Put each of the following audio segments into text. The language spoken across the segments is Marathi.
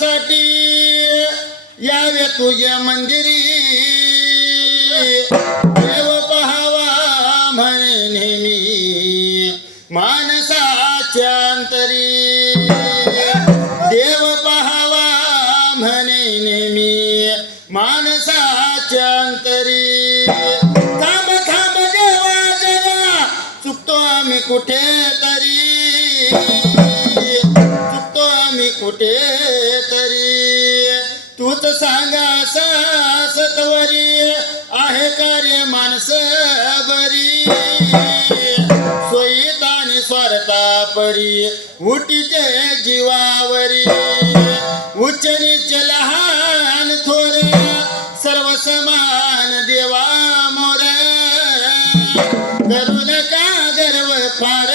दर्शनासाठी यावे तुझ्या मंदिरी देव पहावा म्हणे नेहमी मानसाच्या अंतरी देव पहावा म्हणे नेहमी मानसाच्या अंतरी थांब थांब देवा जरा चुकतो आम्ही कुठे तरी चुकतो आम्ही कुठे तरी तूच सांगा सत्वरी आहे कार्य माणस बरी सोयीत आणि स्वार्था परी उठीचे जीवावरी उच्च नीच लहान थोर सर्व समान देवा मोर करू नका गर्व फार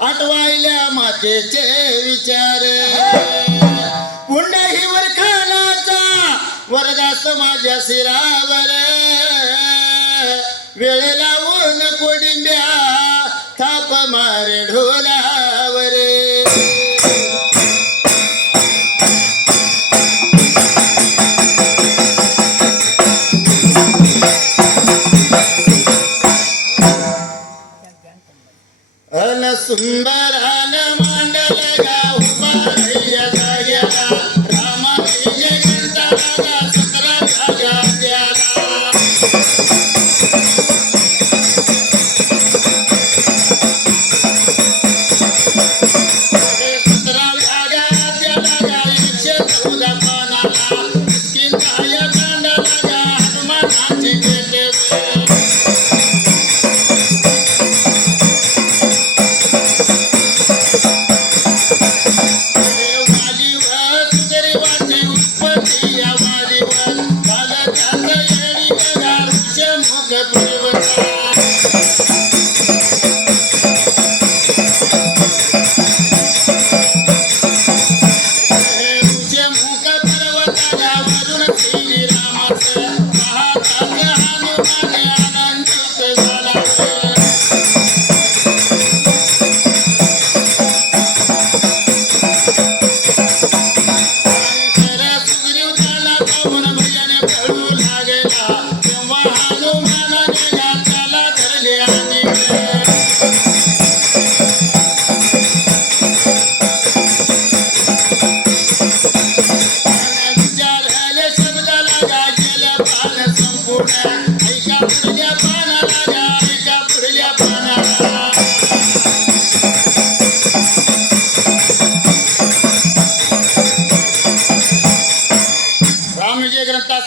आठवायल्या मातेचे विचार पुंडहीवर खानाचा वरदास माझ्या शिरावर वेळ लावून कोडिंब्या थाप मारे ढोलावर अन सुंदरान मांडल गाव मारया जाग्याला रामा जयंता लागा 17 जागा द्याला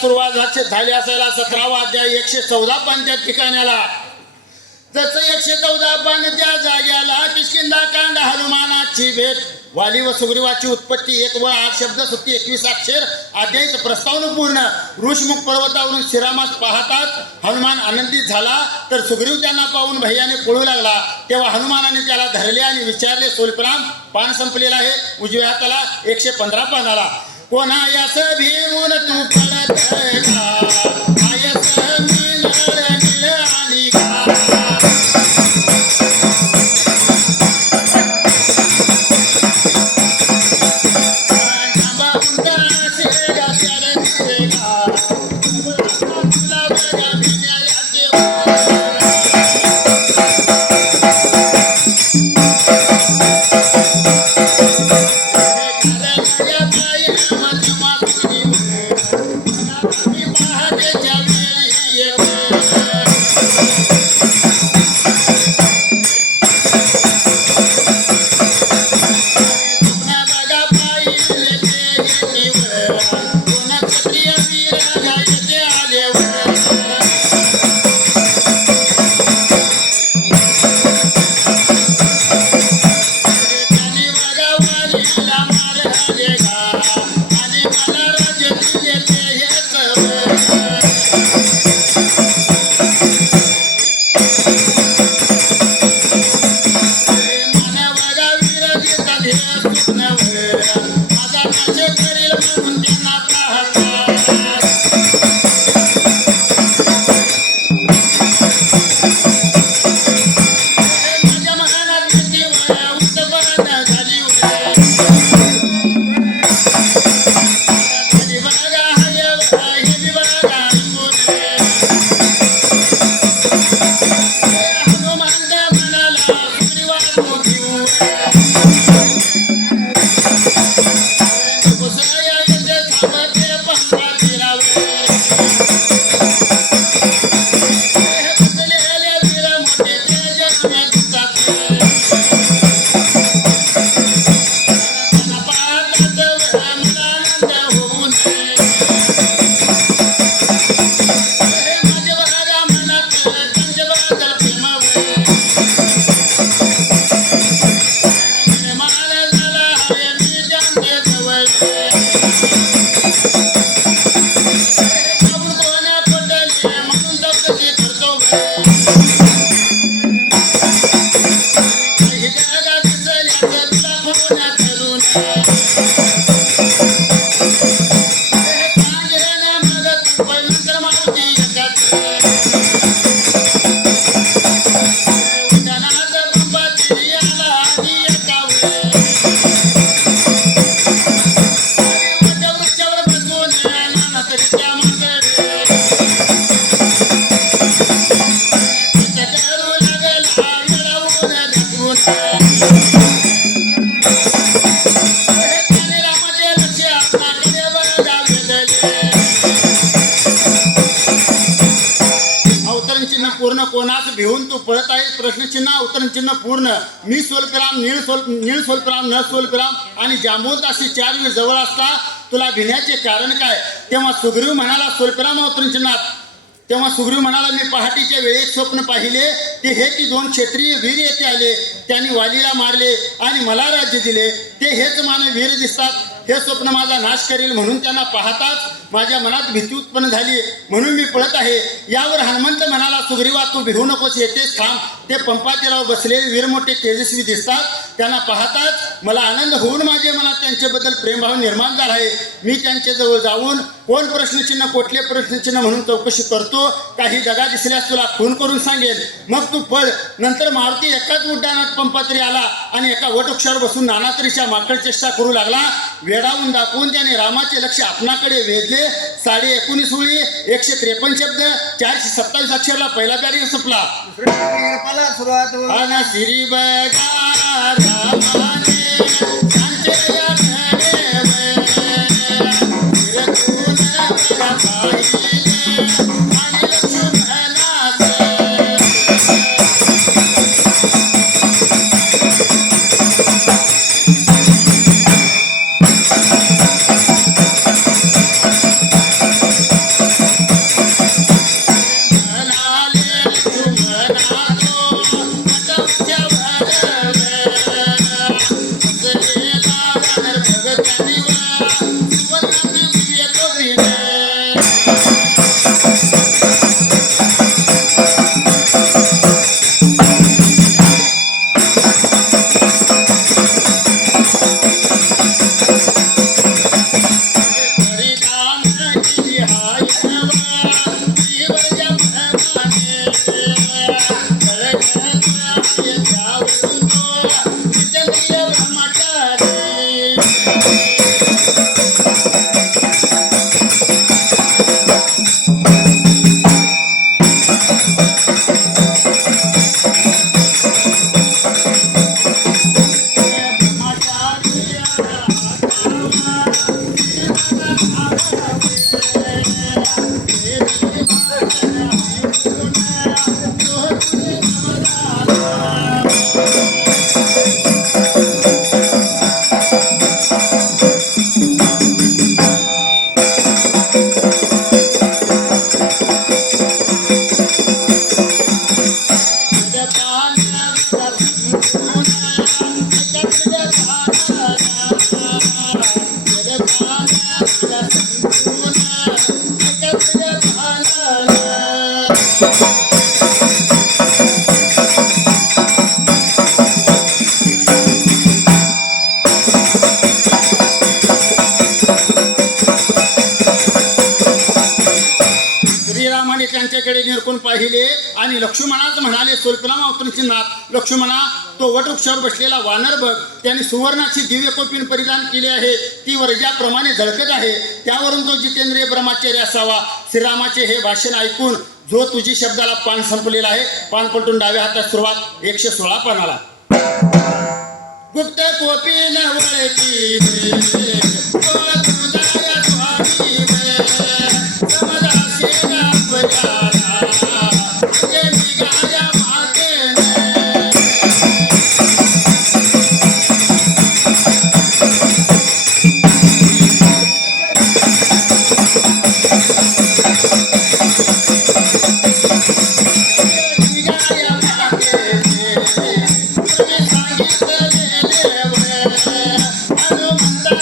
सुरुवात झाली असायला 17वा अध्याय 114 पान त्या ठिकाणाला जसं 114 पान त्या जाग्याला किष्किंधा कांड हनुमानाची भेट वाली व सुग्रीवाची उत्पत्ती 1 व 8 शब्द सुत्ती 21 अक्षर अध्यायचं प्रस्तावना पूर्ण ऋषमुख पर्वतावरून श्रीरामास पाहतात हनुमान आनंदित झाला तर सुग्रीव त्यांना पाहून भैयाने पळू लागला तेव्हा हनुमानाने त्याला धरले आणि विचारले स्वल्पराम पान संपलेला आहे उजव्या हाताला 115 पानाला कोणा यास भीमून तू पडत का आयस मी नळ निळ आणि पूर्ण कोणाच भिवून तू पळत आहे प्रश्नचिन्ह अवतरणचिन्ह पूर्ण मी स्वल्पराम नीळ स्वल्पराम न स्वल्पराम आणि जांबूत अशी 4 वेळ जवळ असता तुला भिण्याचे कारण काय. तेव्हा सुग्रीव म्हणाला स्वल्पराम अवतरणचिन्हात तेव्हा सुग्रीव म्हणाला मी पहाटेच्या वेळेत स्वप्न पाहिले ते हे की 2 क्षत्रिय वीर येथे आले त्यांनी वालीला मारले आणि मला राज्य दिले ते हेच मानव वीर दिसतात हे स्वप्न माझा नाश करेल म्हणून त्यांना पाहताच माझ्या मनात भीती उत्पन्न झाली म्हणून मी पळत आहे. यावर हनुमंत म्हणाला सुग्रीवा तू भिवू नकोस येतेच थांब. ते पंपातीरावर बसलेले वीर मोठे तेजस्वी दिसतात त्यांना पाहताच मला आनंद होऊन माझ्या मनात त्यांच्याबद्दल प्रेमभाव निर्माण झाला आहे. मी त्यांच्याजवळ जाऊन कोण प्रश्नचिन्ह कोठले प्रश्नचिन्ह म्हणून चौकशी करतो काही दगा दिसल्यास तुला फोन करून सांगेल मग तू पळ. नंतर मारुती एकाच उड्डाणात पंपातरी आला आणि एका वटवृक्षावर बसून नाना तऱ्हेच्या माकड चेष्टा करू लागला. वेडावून दाखवून त्याने रामाचे लक्ष आपणाकडे वेधले. 19.5 ओळी 153 शब्द 427 अक्षरला पहिला पॅरेग्राफ संपला. सुरुवात अन श्री बगा रामाने सांचे या घडे विरकून मला पाहिले आणि लक्ष्मणाचे त्यांच्याकडे निरखून पाहिले आणि लक्ष्मणाच म्हणाले स्वल्पराम अवतरणचिन्हात लक्ष्मणा तो वटवृक्षावर बसलेला वानर बघ त्याने सुवर्णाची दिव्य कोपीन परिधान केले आहे ती वरजाप्रमाणे झळकत आहे त्यावरून तो जितेंद्रिय ब्रह्मचारी असावा. श्रीरामाचे हे भाषण ऐकून जो तुझी शब्दाला पान संपलेला आहे पान पलटून डाव्या हातात सुरुवात 116 पानाला. गुप्त कोपीन वळकी हनुमंता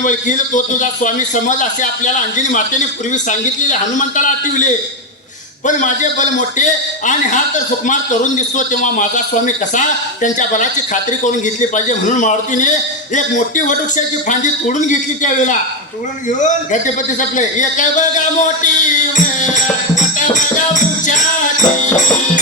वळखील तो तुझा स्वामी समज असे आपल्याला अंजनी मातेने पूर्वी सांगितलेले हनुमंताला आठवले. पण माझे बल मोठे आणि हा तर सुकुमार तरुण दिसतो, तेव्हा माझा स्वामी कसा त्यांच्या बलाची खात्री करून घेतली पाहिजे म्हणून मारुतीने एक मोठी वटवृक्षाची फांदी तोडून घेतली. त्यावेळेला तोडून घेऊन गणपती सपले एक बघा मोठी वट बघा वृक्षाची.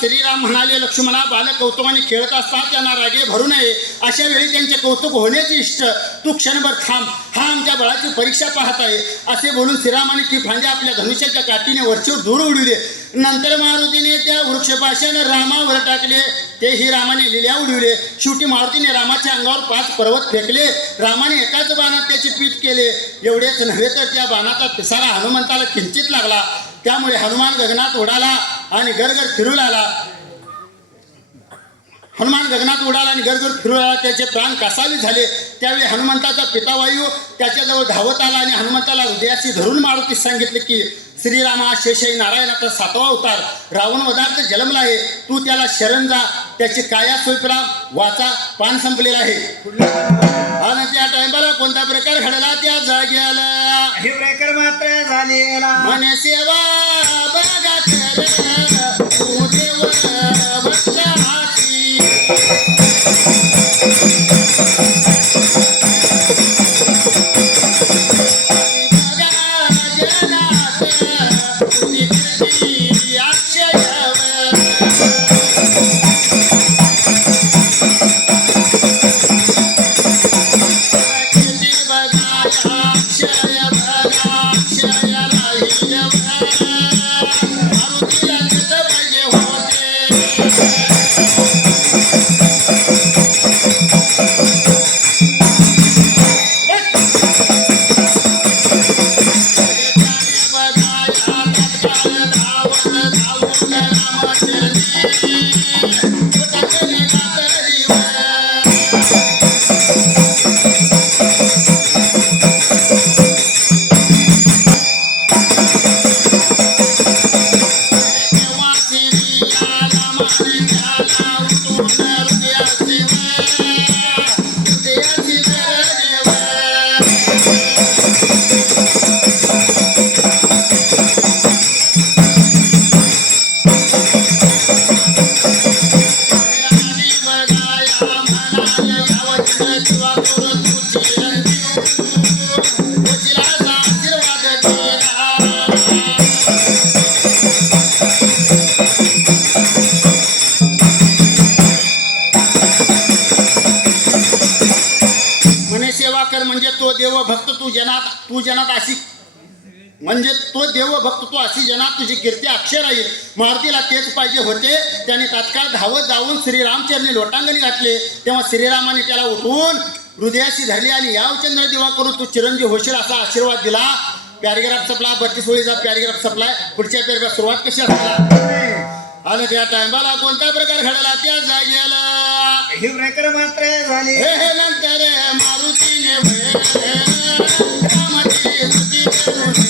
श्रीराम म्हणाले, लक्ष्मणा, बालक कौतुकाने खेळत असतात त्यांना रागे भरू नये. अशा वेळी त्यांचे कौतुक होण्याचे इष्ट. तू क्षणभर थांब, हा आमच्या बळाची परीक्षा पाहत आहे. असे बोलून श्रीरामाने ती फांदी आपल्या धनुष्याच्या काठीने वरचीवर दूर उडविले. नंतर मारुतीने त्या वृक्षपाशाने रामावर टाकले. तेही रामाने लिल्या उडविले. शेवटी मारुतीने रामाच्या अंगावर 5 पर्वत फेकले. रामाने एकाच बाणात त्याचे पीठ केले. एवढेच नव्हे तर त्या बाणाचा पिसारा हनुमंताला किंचित लागला. त्यामुळे हनुमान गगनात उडाला आणि गरगर फिरू लागला. हनुमान गगनात उडाला आणि गरगर फिरू लागला. त्याचे प्राण कासावीस झाले. त्यावेळी हनुमंताचा पिता वायू त्याच्याजवळ धावत आला आणि हनुमंताला हृदयाशी धरून मारुतीस सांगितले की श्रीरामा, शेषाई नारायणाचा 7वा अवतार रावण वधार्थ जन्मला आहे. तू त्याला शरण जा. त्याची काया स्वयंपाक वाचा पान संपलेला आहे. आणि त्या टायमाला कोणता प्रकार घडला त्या जाग्याला हे प्रकार मात्र झालेला म्हणे सेवा बघा कर तू देव भक्ताची. देवभक्त तू जनात अशी म्हणजे तो देवभक्त तू अशी जनात तुझी कीर्ती अक्षय राहील. मारुतीला तेच पाहिजे होते. त्याने तात्काळ धावत जाऊन श्रीरामचरणी लोटांगणी घातले. तेव्हा श्रीरामाने त्याला उठवून हृदयाशी धरली आणि यावचंद्र देवा करून तू चिरंजीव होशील असा आशीर्वाद दिला. पॅरेग्राफ संपला. 32 ओळीचा पॅरेग्राफ संपलाय. पुढच्या पॅरेग्राफ सुरुवात कशी असणार आणि त्या टायमाला कोणता प्रकार घडला त्या जागेला ही प्रकार मात्र झाली. हे नंतर मारुतीने रामाची स्तुती करून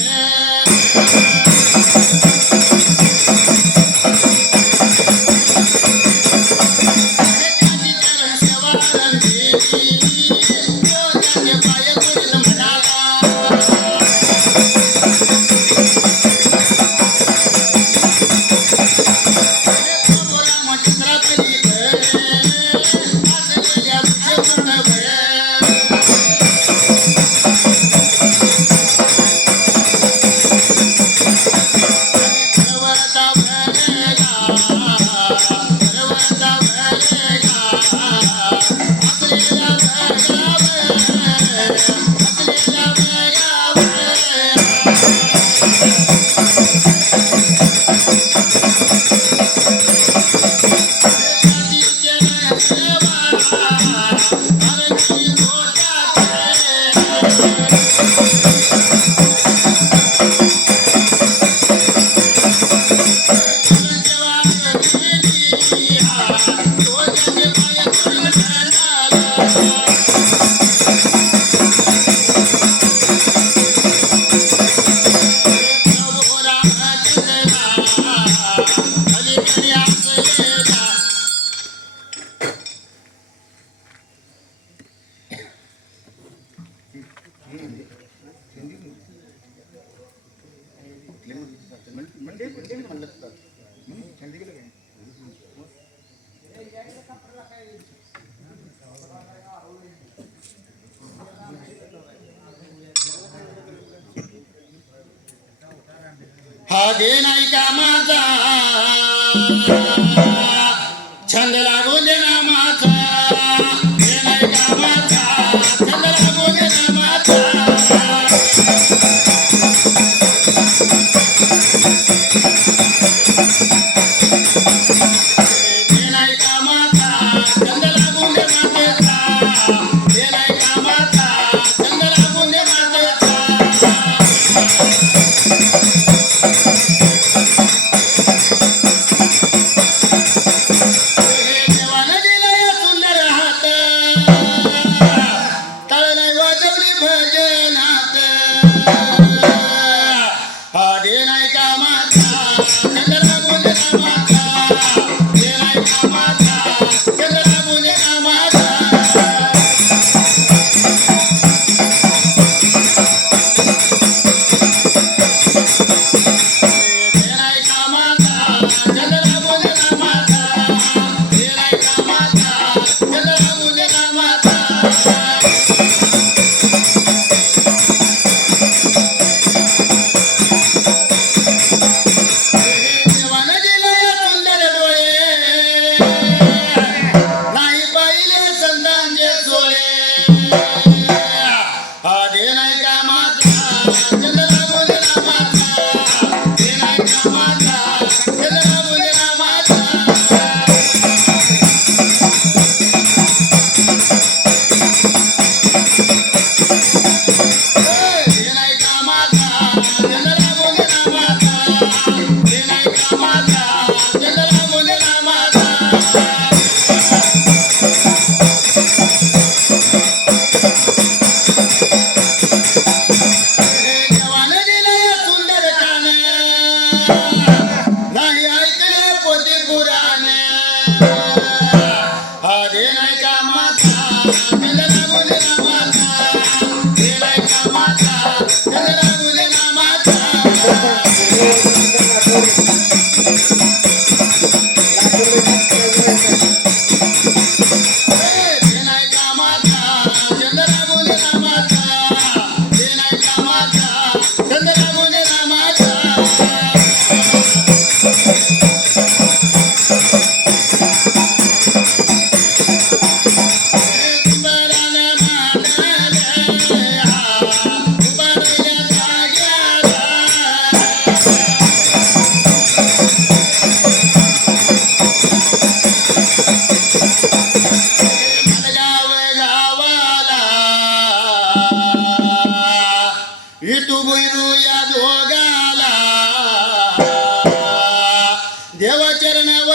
हा दे नाही का माझा छंद लागू दे ना माझा दे नाही का माझा छंद लागू दे ना माझा दे नाही का माझा छंद लागू दे माझा दे नाही का माझा छंद लागू दे माझा हे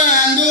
बंधू